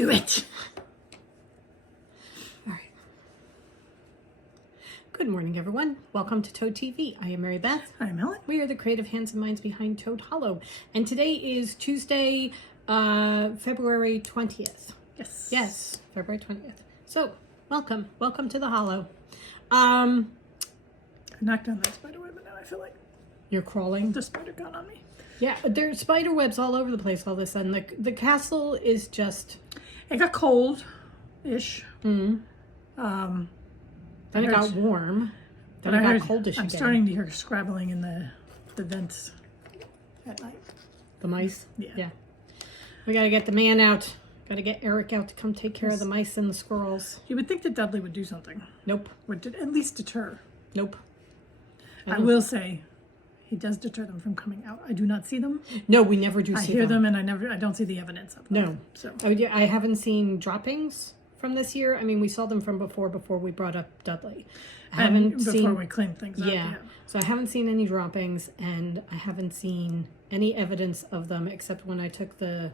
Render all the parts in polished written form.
do it. All right. Good morning, everyone. Welcome to Toad TV. I am Mary Beth. I'm Ellen. We are the creative hands and minds behind Toad Hollow. And today is Tuesday, February 20th. Yes, February 20th. So, welcome. Welcome to the Hollow. I knocked down that spider web, but now I feel like You're crawling? the spider got on me. Yeah, there's spider webs all over the place all of a sudden. The castle is just... It got cold-ish. Then it got warm. Then it got coldish again. I'm starting to hear scrabbling in the vents at night. The mice? Yeah. We gotta get the man out. Gotta get Eric out to come take care of the mice and the squirrels. You would think that Dudley would do something. Nope. Would at least deter. Nope. I will say, he does deter them from coming out. I do not see them. No, we never do see them. I hear them and I don't see the evidence of them. No. So. Oh, yeah, I haven't seen droppings from this year. I mean, we saw them from before we brought up Dudley. I haven't seen... Before we cleaned things up. Yeah. So I haven't seen any droppings, and I haven't seen any evidence of them except when I took the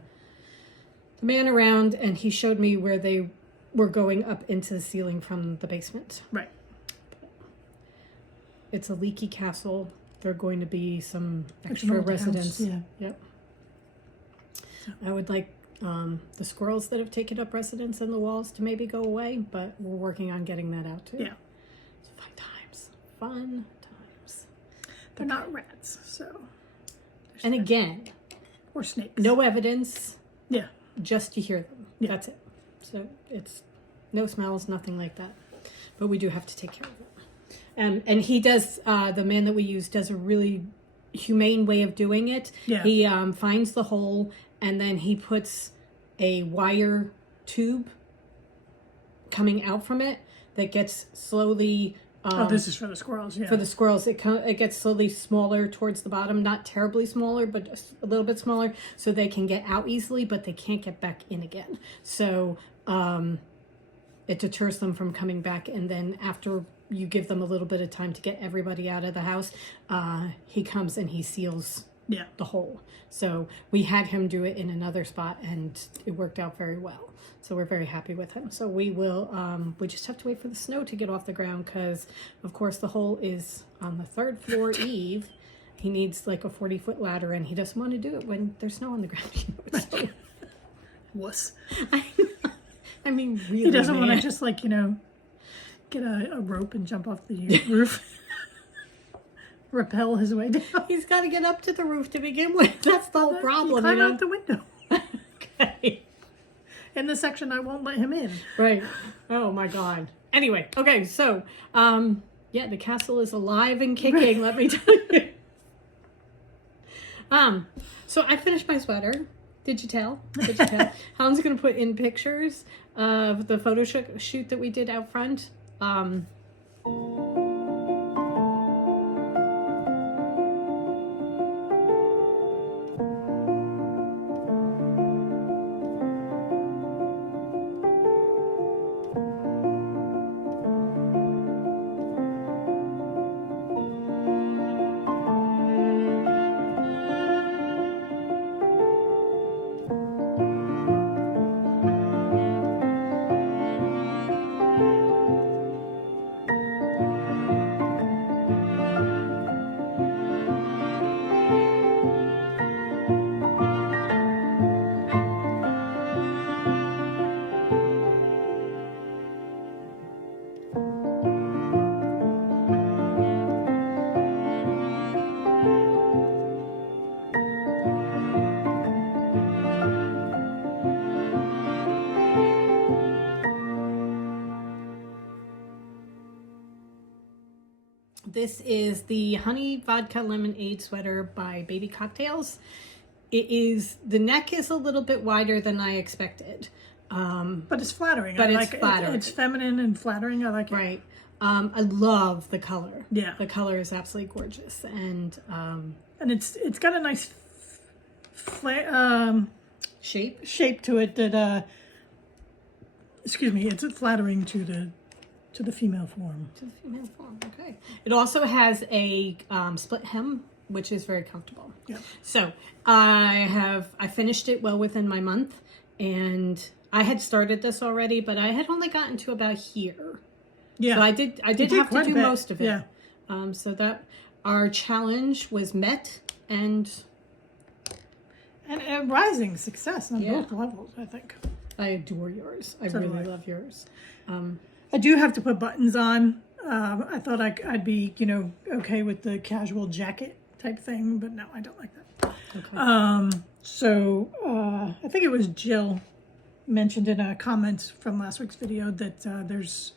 man around and he showed me where they were going up into the ceiling from the basement. Right. It's a leaky castle. There are going to be some extra residents. Yeah. Yep. I would like the squirrels that have taken up residence in the walls to maybe go away, but we're working on getting that out too. Yeah. It's fun times. Fun times. They're not rats, so. And again, or snakes. no evidence. Yeah. Just to hear them. Yeah. That's it. So it's no smells, nothing like that. But we do have to take care of them. And he does, the man that we use does a really humane way of doing it. Yeah. He finds the hole and then he puts a wire tube coming out from it that gets slowly... this is for the squirrels, yeah. For the squirrels, it gets slowly smaller towards the bottom. Not terribly smaller, but just a little bit smaller so they can get out easily, but they can't get back in again. So it deters them from coming back. And then after you give them a little bit of time to get everybody out of the house, he comes and he seals the hole. So we had him do it in another spot and it worked out very well. So we're very happy with him. So we will, we just have to wait for the snow to get off the ground because, of course, the hole is on the 3rd floor eave. He needs like a 40-foot ladder and he doesn't want to do it when there's snow on the ground. So, wuss. I mean, really, he doesn't want to just like, get a rope and jump off the roof. Rappel his way down. He's got to get up to the roof to begin with. That's the whole problem. Climb out the window. Okay. In the section I won't let him in. Right. Oh my God. Anyway, okay, so yeah, the castle is alive and kicking, let me tell you. So I finished my sweater. Did you tell? Helen's gonna put in pictures of the photo shoot that we did out front. This is the Honey Vodka Lemonade sweater by Baby Cocktails. The neck is a little bit wider than I expected. But it's flattering. But I it's like flattering. It's feminine and flattering. I like it. Right. I love the color. Yeah. The color is absolutely gorgeous. And it's got a nice shape to it that excuse me, it's flattering to the female form. To the female form, okay. It also has a split hem, which is very comfortable. Yeah. So I finished it well within my month, and I had started this already, but I had only gotten to about here. Yeah. So I did have to do most of it. Yeah. So that our challenge was met, and a rising success on Yeah. both levels, I think. I adore yours. I So do really I. love yours. I do have to put buttons on. I thought I'd be, okay with the casual jacket type thing, but no, I don't like that. Okay. So I think it was Jill mentioned in a comment from last week's video that there's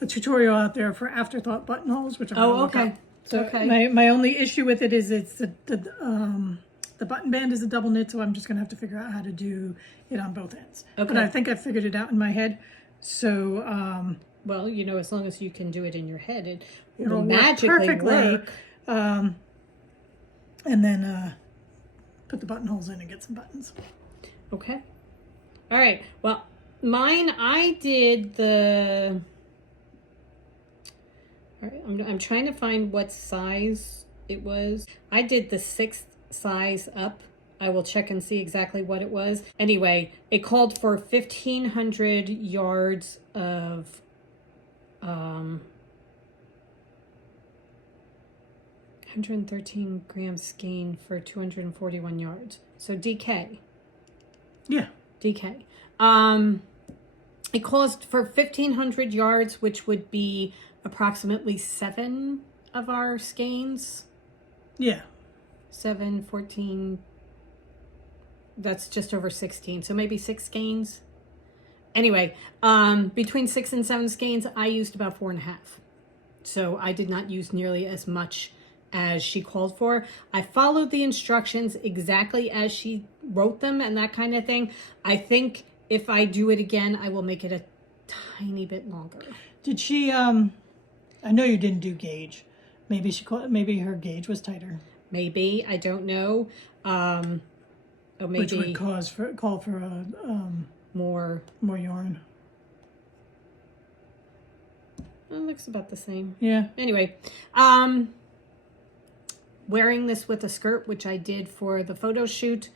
a tutorial out there for afterthought buttonholes, which I'm gonna look okay. up. So Okay. my only issue with it is it's the button band is a double knit, so I'm just gonna have to figure out how to do it on both ends. Okay. But I think I figured it out in my head. So Well, as long as you can do it in your head, it it'll will work magically perfectly. work. And then put the buttonholes in and get some buttons. Okay. All right. Well, mine, I did the... All right, I'm trying to find what size it was. I did the 6th size up. I will check and see exactly what it was. Anyway, it called for 1,500 yards of 113 grams skein for 241 yards. So DK. Yeah. DK. It calls for 1,500 yards, which would be approximately 7 of our skeins. Yeah. 7, 14. That's just over 16. So maybe 6 skeins. Anyway, between 6 and 7 skeins, I used about 4.5. So I did not use nearly as much as she called for. I followed the instructions exactly as she wrote them and that kind of thing. I think if I do it again, I will make it a tiny bit longer. Did she? I know you didn't do gauge. Maybe maybe her gauge was tighter, Maybe, I don't know. Or maybe which would call for a more. yarn. It looks about the same. Yeah. Anyway, wearing this with a skirt, which I did for the photo shoot,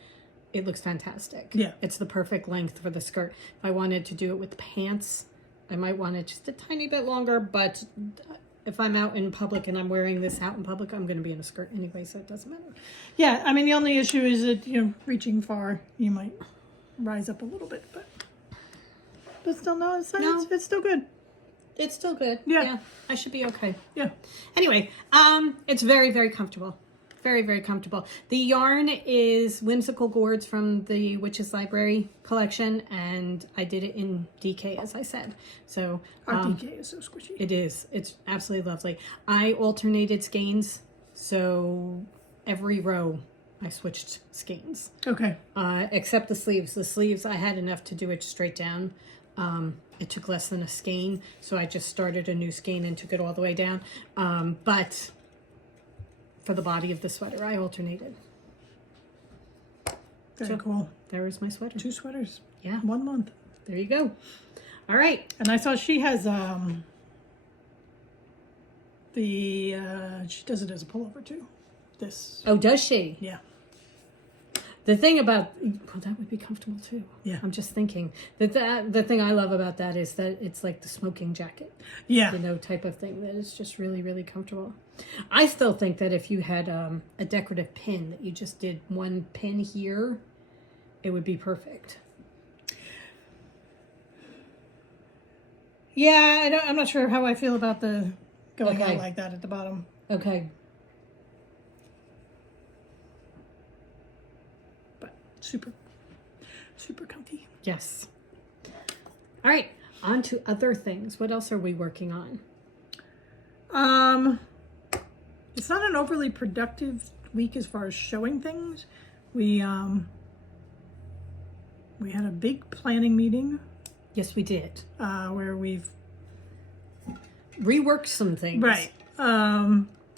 it looks fantastic. Yeah. It's the perfect length for the skirt. If I wanted to do it with pants, I might want it just a tiny bit longer, but if I'm out in public and I'm wearing this out in public, I'm going to be in a skirt anyway, so it doesn't matter. Yeah, I mean, the only issue is that, reaching far, you might rise up a little bit, but still, no, it's still good. It's still good. Yeah. I should be okay. Yeah. Anyway, it's very, very comfortable. Very, very comfortable. The yarn is Whimsical Gourds from the Witch's Library collection, and I did it in DK, as I said. So Our DK is so squishy. it is. It's absolutely lovely. I alternated skeins, so every row I switched skeins. Okay. Except the sleeves. The sleeves, I had enough to do it straight down. It took less than a skein, so I just started a new skein and took it all the way down. But for the body of the sweater, I alternated. Very cool. There is my sweater. 2 sweaters. Yeah. 1 month. There you go. All right. And I saw she has she does it as a pullover too. This. Oh, does she? Yeah. The thing about, well, that would be comfortable too. Yeah. I'm just thinking that the thing I love about that is that it's like the smoking jacket, Yeah. type of thing that is just really, really comfortable. I still think that if you had a decorative pin that you just did one pin here, it would be perfect. Yeah, I'm not sure how I feel about the going Okay. out like that at the bottom. Okay. But super, super comfy. Yes. All right. On to other things. What else are we working on? It's not an overly productive week as far as showing things. We had a big planning meeting Yes, we did. where we've Reworked some things. right.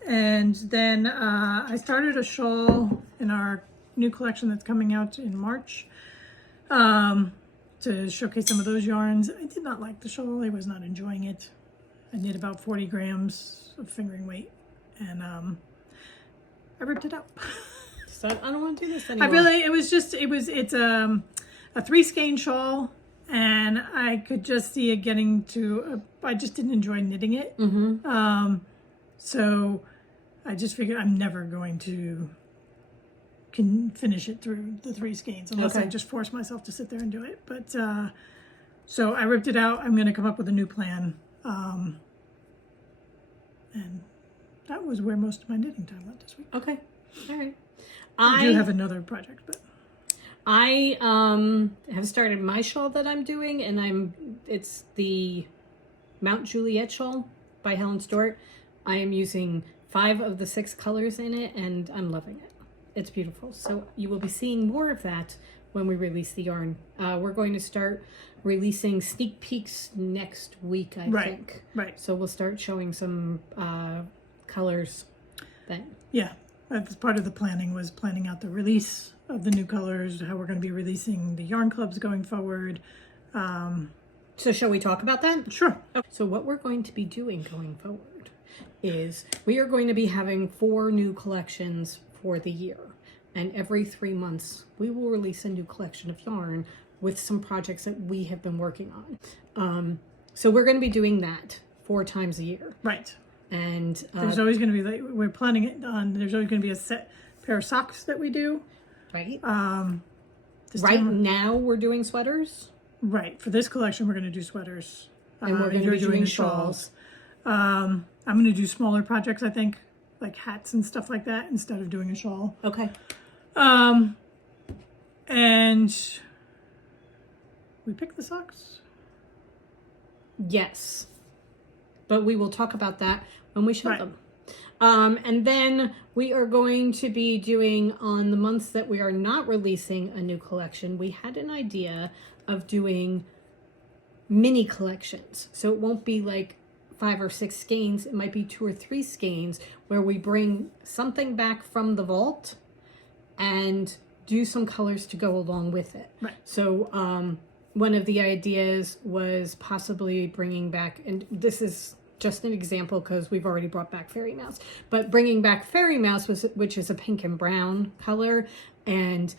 And then I started a shawl in our new collection that's coming out in March to showcase some of those yarns. I did not like the shawl. I was not enjoying it. I did about 40 grams of fingering weight, and I ripped it out. So I don't want to do this anymore. It's a 3 skein shawl, and I could just see it getting to, I just didn't enjoy knitting it. So I just figured I'm never going to can finish it through the 3 skeins unless I just force myself to sit there and do it. But so I ripped it out. I'm going to come up with a new plan. And that was where most of my knitting time went this week. Okay. All right. I do have another project, but I have started my shawl that I'm doing, and it's the Mount Juliet shawl by Helen Stewart. I am using 5 of the 6 colors in it, and I'm loving it. It's beautiful. So you will be seeing more of that when we release the yarn. We're going to start releasing sneak peeks next week, I think. Right. So we'll start showing some colors then. Yeah. That's part of the planning, was planning out the release of the new colors, how we're going to be releasing the yarn clubs going forward. So shall we talk about that? Sure. Okay. So what we're going to be doing going forward is we are going to be having 4 new collections for the year. And every 3 months, we will release a new collection of yarn with some projects that we have been working on. So we're going to be doing that 4 times a year. Right. And there's always going to be, like, we're planning it on, there's always going to be a set pair of socks that we do. Right. Right now we're doing sweaters. Right. For this collection, we're going to do sweaters. And we're going to be doing shawls. I'm going to do smaller projects, I think, like hats and stuff like that, instead of doing a shawl. Okay. And we picked the socks. Yes. But we will talk about that when we show them. And then we are going to be doing, on the months that we are not releasing a new collection, we had an idea of doing mini collections. So it won't be like 5 or 6 skeins. It might be 2 or 3 skeins where we bring something back from the vault and do some colors to go along with it. Right. So one of the ideas was possibly bringing back, and this is just an example because we've already brought back Fairy Mouse, but bringing back Fairy Mouse, which is a pink and brown color, and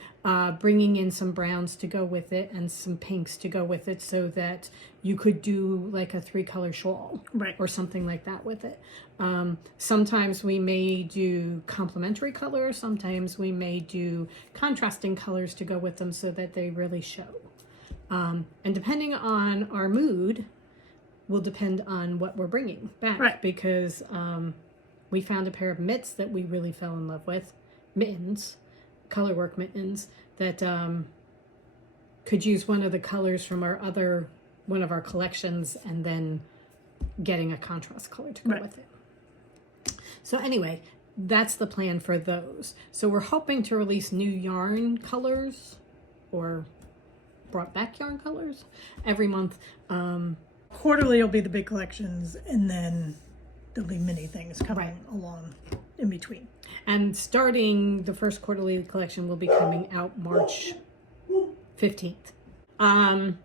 bringing in some browns to go with it and some pinks to go with it, so that you could do like a 3-color shawl, right, or something like that with it. Sometimes we may do complementary colors, sometimes we may do contrasting colors to go with them so that they really show. And depending on our mood, will depend on what we're bringing back. Right. Because we found a pair of mitts that we really fell in love with, mittens, colorwork mittens, that could use one of the colors from one of our collections, and then getting a contrast color to go with it. So anyway, that's the plan for those. So we're hoping to release new yarn colors, or brought back yarn colors, every month. Quarterly will be the big collections, and then there'll be mini things coming along in between. And starting the first quarterly collection will be coming out March 15th. And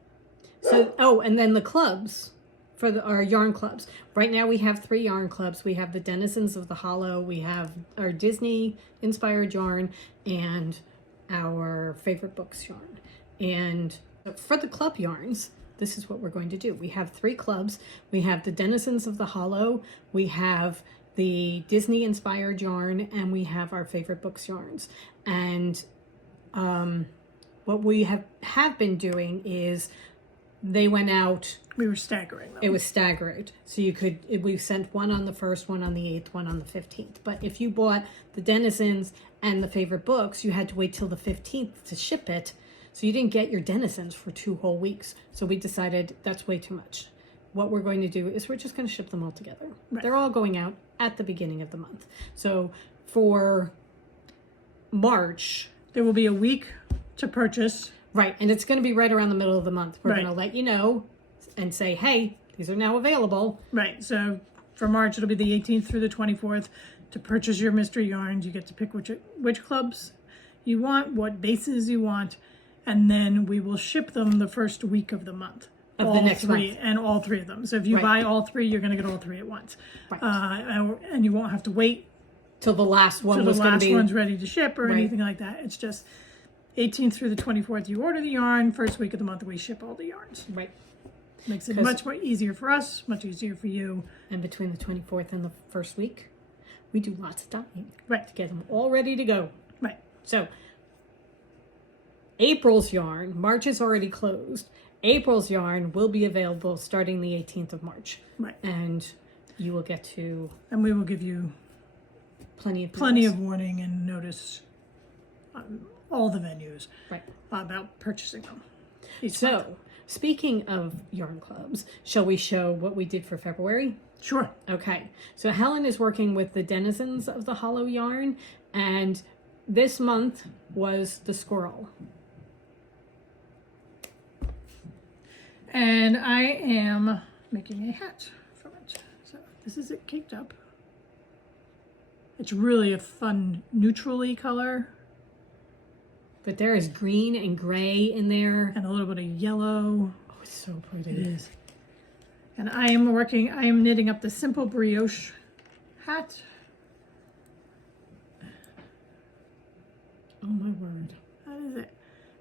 then the clubs, for our yarn clubs. Right now we have 3 yarn clubs. We have the Denizens of the Hollow, we have our Disney inspired yarn, and our favorite books yarn. And for the club yarns, this is what we're going to do. We have 3 clubs. We have the Denizens of the Hollow, we have the Disney inspired yarn, and we have our favorite books yarns. And what we have been doing is, they went out. We were staggering them. It was staggered. So we sent one on the 1st, one on the 8th, one on the 15th. But if you bought the Denizens and the favorite books, you had to wait till the 15th to ship it. So you didn't get your Denizens for 2 whole weeks. So we decided that's way too much. What we're going to do is we're just going to ship them all together. Right. They're all going out at the beginning of the month. So for March, there will be a week to purchase. Right, and it's going to be right around the middle of the month. We're going to let you know and say, hey, these are now available. Right, so for March, it'll be the 18th through the 24th. To purchase your mystery yarns, you get to pick which clubs you want, what bases you want, and then we will ship them the first week of the month. Of the next month. And all 3 of them. So if you buy all 3, you're going to get all 3 at once. Right. And you won't have to wait till the last one was going to be... one's ready to ship or anything like that. It's just... 18th through the 24th, you order the yarn. First week of the month, we ship all the yarns. Right. Makes it much more easier for us, much easier for you. And between the 24th and the first week, we do lots of dyeing. Right. To get them all ready to go. Right. So, April's yarn, March is already closed. April's yarn will be available starting the 18th of March. Right. And you will get to... And we will give you plenty of warning and notice on all the venues right about purchasing them. So, speaking of yarn clubs, shall we show what we did for February? Sure. Okay. So Helen is working with the denizens of the hollow yarn, and this month was the squirrel. And I am making a hat from it. So this is it caked up. It's really a fun neutrally color. But there is green and gray in there. And a little bit of yellow. Oh, it's so pretty. It is. And I am knitting up the simple brioche hat. Oh my word. That is it.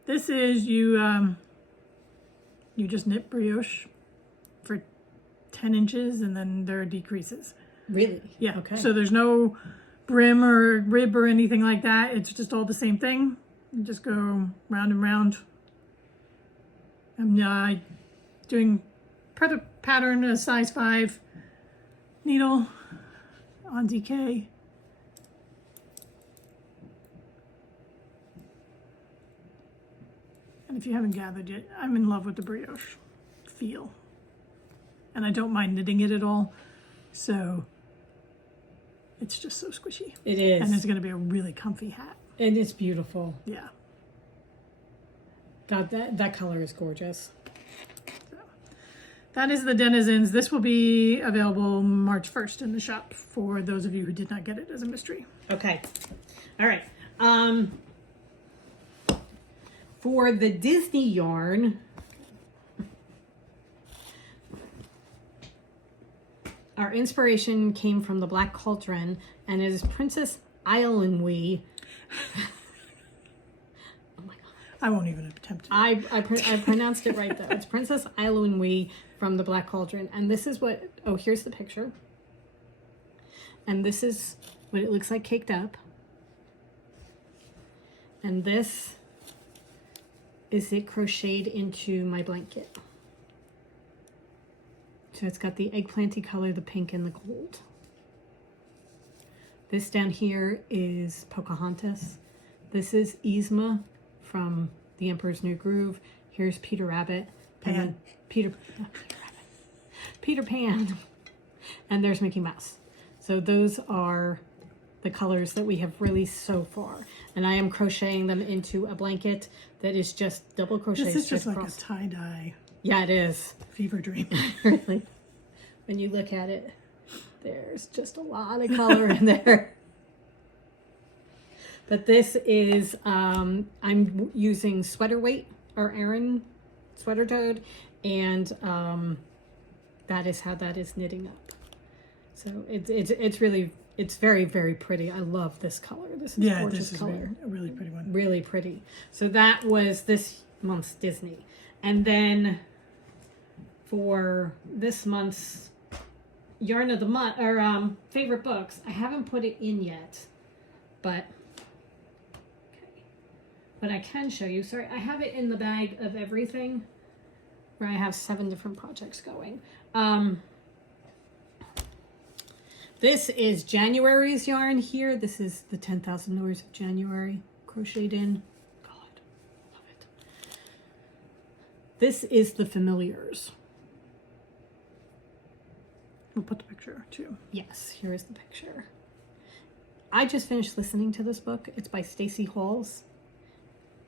This is you just knit brioche for 10 inches and then there are decreases. Really? Yeah. Okay. So there's no brim or rib or anything like that. It's just all the same thing. You just go round and round. I'm doing pattern a size 5 needle on DK. And if you haven't gathered yet, I'm in love with the brioche feel. And I don't mind knitting it at all. So it's just so squishy. It is. And it's going to be a really comfy hat. And it's beautiful. Yeah. God, that color is gorgeous. So, that is the denizens. This will be available March 1st in the shop for those of you who did not get it as a mystery. Okay. All right. For the Disney yarn, our inspiration came from the Black Cauldron, and it is Princess Islandwee. Oh my god! I won't even attempt it. I pronounced it right though. It's Princess Islandwee from the Black Cauldron, and this is what. Oh, here's the picture. And this is what it looks like caked up. And this is it crocheted into my blanket. So it's got the eggplanty color, the pink, and the gold. This down here is Pocahontas. This is Yzma from The Emperor's New Groove. Here's Peter Rabbit. And then Peter Pan. And there's Mickey Mouse. So those are the colors that we have released so far. And I am crocheting them into a blanket that is just double crochet. This is just like across. a tie-dye Yeah, it is. fever dream. Really. When you look at it, there's just a lot of color in there. But this is, I'm using sweater weight or Aran sweater toad, and that is how that is knitting up. So it's really, it's very, very pretty. I love this color. This is gorgeous this color. is a really pretty one. Really pretty. So that was this month's Disney. And then for this month's yarn of the month, or favorite books, I haven't put it in yet, but I can show you. Sorry, I have it in the bag of everything where I have 7 different projects going. This is January's yarn here. This is the 10,000 Hours of January crocheted in. God, love it. This is the Familiars. We'll put the picture too. Yes, here is the picture. I just finished listening to this book. It's by Stacey Halls.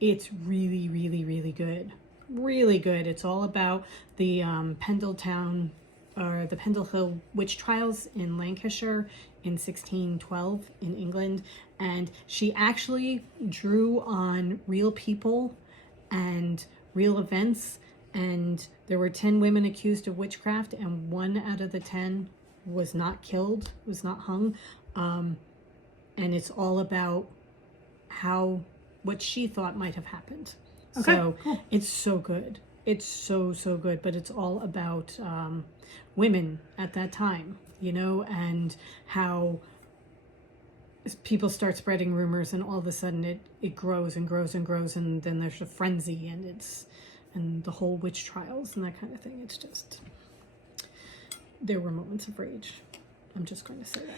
It's really, really, really good. Really good. It's all about the Pendletown or the Pendle Hill witch trials in Lancashire in 1612 in England. And she actually drew on real people and real events. And there were 10 women accused of witchcraft, and 1 out of the 10 was not killed, was not hung. And it's all about how what she thought might have happened. Okay, So cool. it's so good. It's so good, but it's all about women at that time, you know, and how people start spreading rumors, and all of a sudden it grows and grows and grows, and then there's a frenzy, and the whole witch trials and that kind of thing. It's just, there were moments of rage. I'm just going to say that.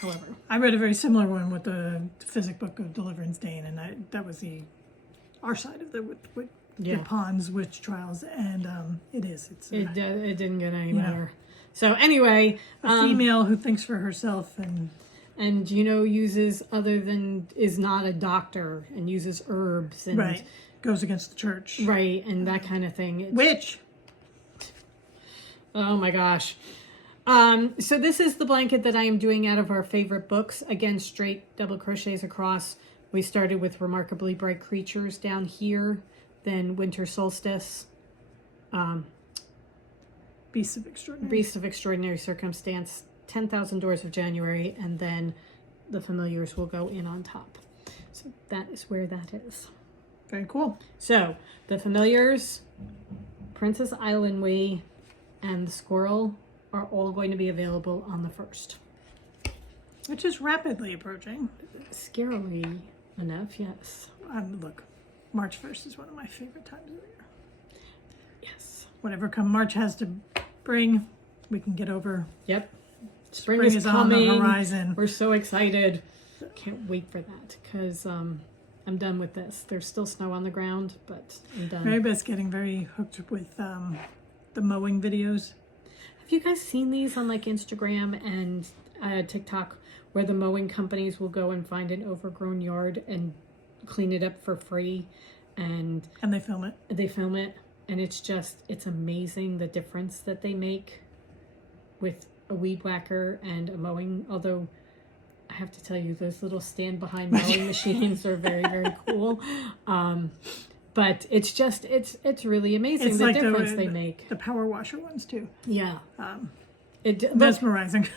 However, I read a very similar one with the Physic Book of Deliverance Dane, and that was our side of the Pond's witch trials, and it's it didn't get any Yeah. better. So anyway, a female who thinks for herself and you know, is not a doctor and uses herbs and right, goes against the church, right, and that kind of thing. Witch. Oh my gosh. So this is the blanket that I am doing out of our favorite books. Again, straight double crochets across. We started with Remarkably Bright Creatures down here, then Winter Solstice, Beasts of Extraordinary. Beasts of Extraordinary Circumstance, 10,000 Doors of January, and then the Familiars will go in on top. So that is where that is. Very cool. So the Familiars, Princess Islandwy, and the Squirrel are all going to be available on the 1st. Which is rapidly approaching. Scarily enough, yes. Look, March 1st is one of my favorite times of the year. Yes. Whatever March has to bring, we can get over. Yep. Spring is is on coming. the horizon. We're so excited. Can't wait for that because I'm done with this. There's still snow on the ground, but I'm done. Mary Beth's getting very hooked with the mowing videos. Have you guys seen these on like Instagram and TikTok where the mowing companies will go and find an overgrown yard and clean it up for free, and they film it. And it's amazing the difference that they make with a weed whacker and a mowing. Although I have to tell you, those little stand behind mowing machines are very, very cool. But it's just, it's really amazing It's the like difference they make. The power washer ones too. Yeah. Mesmerizing.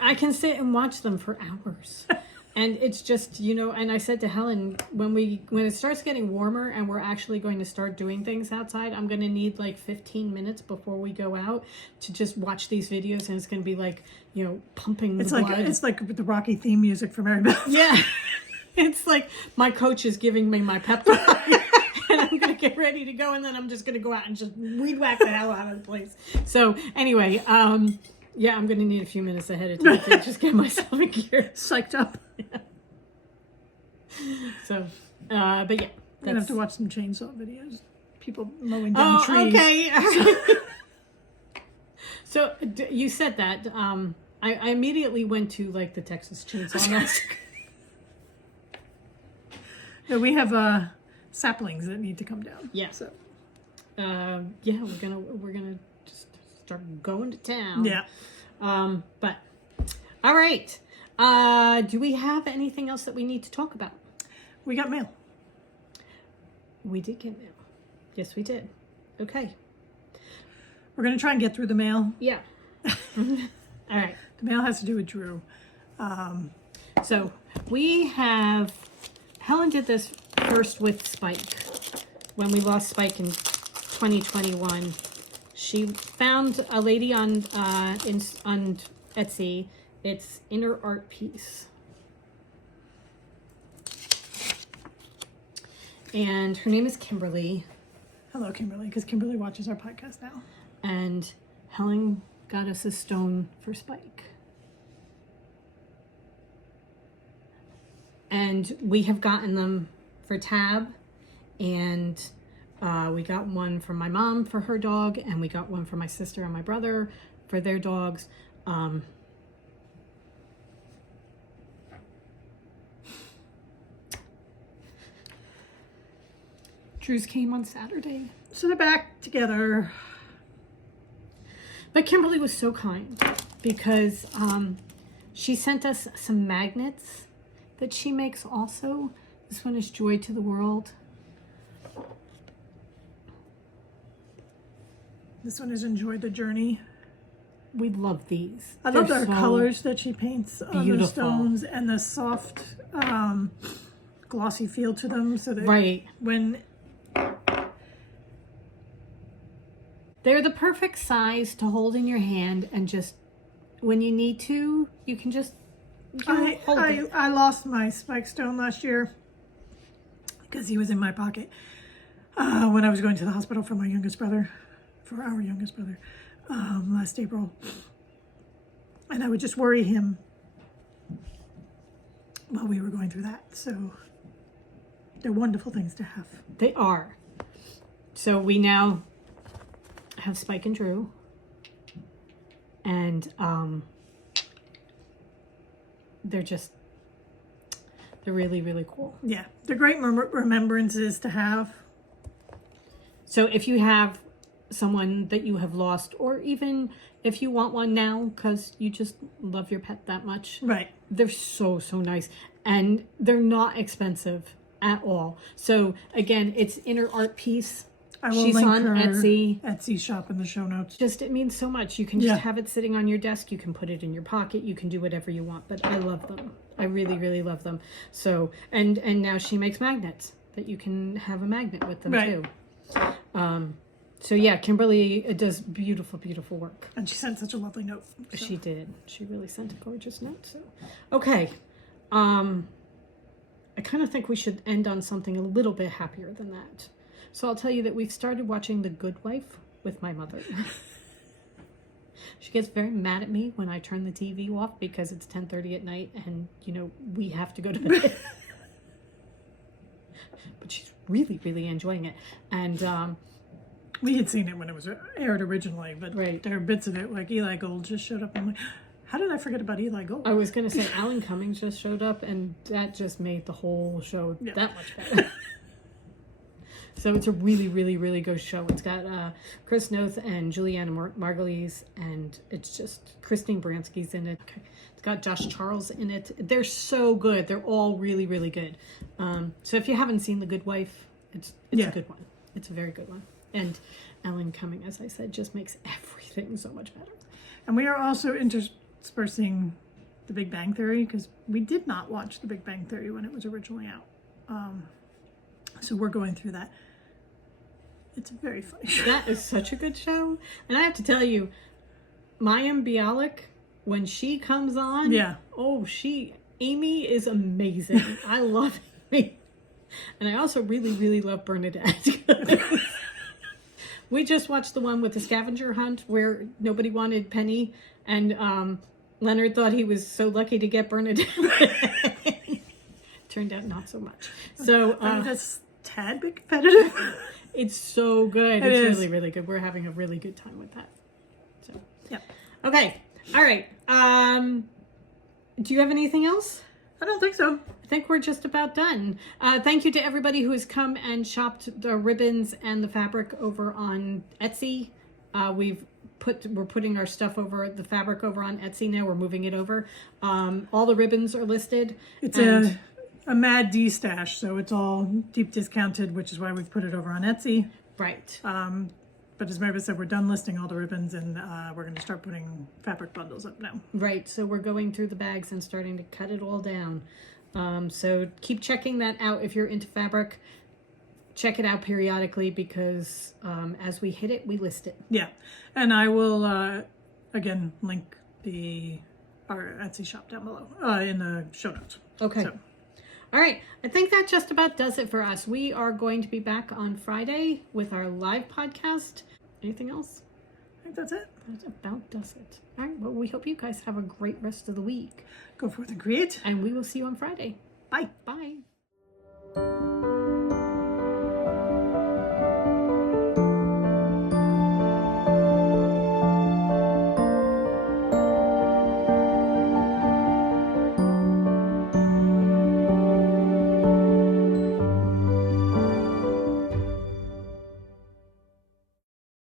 I can sit and watch them for hours. And it's just, you know, and I said to Helen, when it starts getting warmer and we're actually going to start doing things outside, I'm going to need like 15 minutes before we go out to just watch these videos, and it's going to be like, you know, pumping the blood. It's like the Rocky theme music from Mary Beth. Yeah. It's like my coach is giving me my pep talk. And I'm going to get ready to go, and then I'm just going to go out and just weed whack the hell out of the place. So anyway, yeah, I'm going to need a few minutes ahead of time to just get myself in gear. Psyched up. Yeah. So, but yeah. We're going to have to watch some chainsaw videos. People mowing down trees. Okay. So you said that. I immediately went to like the Texas Chainsaw Massacre. No, we have saplings that need to come down. Yeah. So. Yeah, we're gonna just start going to town. Yeah. But all right. Do we have anything else that we need to talk about? We got mail. We did get mail. Yes, we did. Okay. We're going to try and get through the mail. Yeah. All right. The mail has to do with Drew. So Helen did this first with Spike. When we lost Spike in 2021, she found a lady on Etsy. It's Inner Art Piece. And her name is Kimberly. Hello, Kimberly, because Kimberly watches our podcast now. And Helen got us a stone for Spike. And we have gotten them for Tab. And we got one for my mom for her dog. And we got one for my sister and my brother for their dogs. Drew's came on Saturday. So they're back together. But Kimberly was so kind because she sent us some magnets that she makes also. This one is Joy to the World. This one is Enjoy the Journey. We love these. I love They're the so colors that she paints on the beautiful. stones and the soft glossy feel to them, so that Right. when They're the perfect size to hold in your hand, and just when you need to, you can just hold it. I lost my spike stone last year because he was in my pocket when I was going to the hospital for our youngest brother, last April, and I would just worry him while we were going through that. So they're wonderful things to have. They are. So we now have Spike and Drew, and they're really, really cool. Yeah, they're great remembrances to have. So if you have someone that you have lost, or even if you want one now because you just love your pet that much, Right. they're so nice, and they're not expensive at all. So again, it's Inner Art Piece. I will She's link on her Etsy shop in the show notes. Just, it means so much. You can just Yeah. have it sitting on your desk. You can put it in your pocket. You can do whatever you want. But I love them. I really, really love them. So, and now she makes magnets that you can have a magnet with them Right. too. So yeah, Kimberly does beautiful, beautiful work. And she sent such a lovely note. So. She did. She really sent a gorgeous note. So, okay. I kind of think we should end on something a little bit happier than that. So I'll tell you that we've started watching The Good Wife with my mother. She gets very mad at me when I turn the TV off because it's 10:30 at night and, you know, we have to go to bed. But she's really, really enjoying it. And we had seen it when it was aired originally, but Right. there are bits of it, like Eli Gold just showed up. I'm like, how did I forget about Eli Gold? I was going to say Alan Cummings just showed up, and that just made the whole show Yeah. that much better. So it's a really, really, really good show. It's got Chris Noth and Juliana Margulies, and it's just Christine Baranski's in it. It's got Josh Charles in it. They're so good. They're all really, really good. So if you haven't seen The Good Wife, it's Yeah. a good one. It's a very good one. And Alan Cumming, as I said, just makes everything so much better. And we are also interspersing The Big Bang Theory, because we did not watch The Big Bang Theory when it was originally out. So we're going through that. It's a very funny show. That is such a good show. And I have to tell you, Mayim Bialik, when she comes on, Yeah. Amy is amazing. I love Amy. And I also really, really love Bernadette. We just watched the one with the scavenger hunt where nobody wanted Penny, and Leonard thought he was so lucky to get Bernadette. Turned out not so much. So That's a tad bit competitive. it's so good. It It's is. really, really good. We're having a really good time with that. So Yeah. okay. All right. Do you have anything else? I don't think so. I think we're just about done. Thank you to everybody who has come and shopped the ribbons and the fabric over on Etsy. We're putting our stuff over, the fabric over on Etsy now. We're moving it over. All the ribbons are listed. It's a Mad D stash, so it's all deep discounted, which is why we've put it over on Etsy. Right. But as Mary said, we're done listing all the ribbons, and we're going to start putting fabric bundles up now. Right. So we're going through the bags and starting to cut it all down. So keep checking that out if you're into fabric. Check it out periodically because as we hit it, we list it. Yeah, and I will again link our Etsy shop down below in the show notes. Okay. So, All right. I think that just about does it for us. We are going to be back on Friday with our live podcast. Anything else? I think that's it. That about does it. All right. Well, we hope you guys have a great rest of the week. Go forth and create. And we will see you on Friday. Bye. Bye.